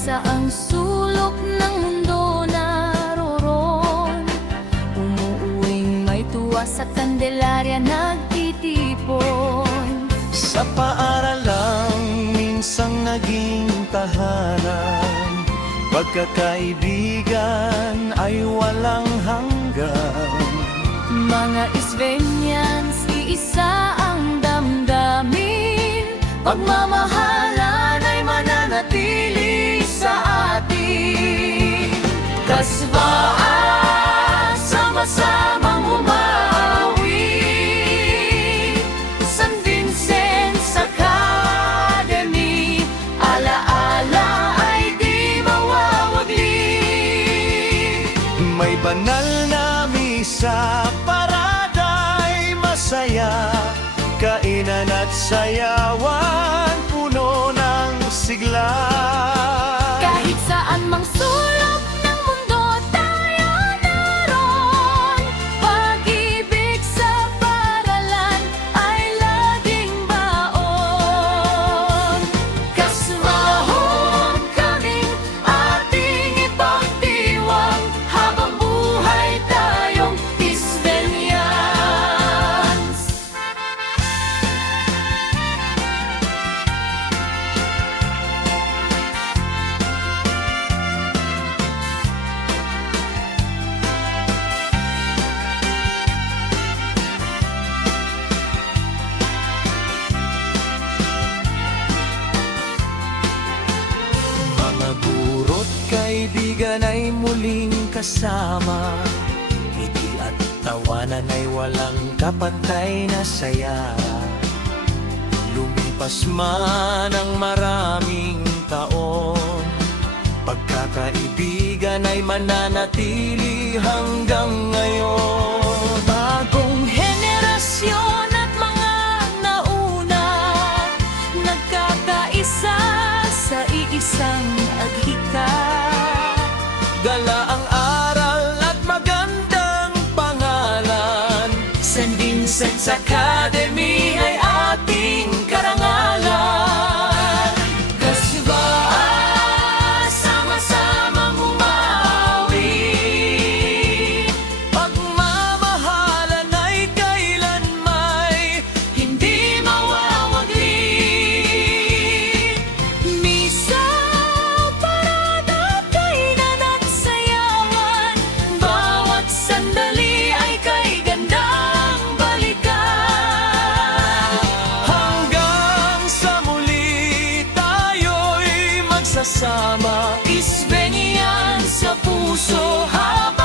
saang sulok ng mundo naroon. Umuuwing may tuwa sa Candelaria nagtitipon. Sa paaralang minsang naging tahanan, pagkakaibigan ay walang hanggan. Mga Isvenians, iisa ang damdamin. Pagmamahalan ay mananatili sa atin. Kasbaan, sama-samang umawi. San Vincent's Academy, alaala ay di mawawagli. May banal na misa, paraday masaya, kainan at sayawan, puno ng sigla. Kahit saan mang sulok ng mundo tayo naroon, pag-ibig sa paaralan ay laging baon. Kasmahon kaming ating ipagdiwang, habang buhay tayong Isvenians. Mga guro't kaibigan ay muling kasama, ngiti at tawanan ay walang kapantay na saya. Lumipas man ang maraming taon, pagkakaibigan ay mananatili hanggang ngayon. Bagong henerasyon at mga nauna, nagkakaisa sa iisang aghika. Gala ang aral at magandang pangalan, San Vincent's Academy ay ating karangalan. Kasbaan, sama-samang umawi. pagmamahalan ay kailanmay Hindi mawawagli. Misa, parada, kainan at sayawan, bawat sandali ay kay gandang balikan. hanggang sa muli tayo'y magsasama. Isvenian sa puso habang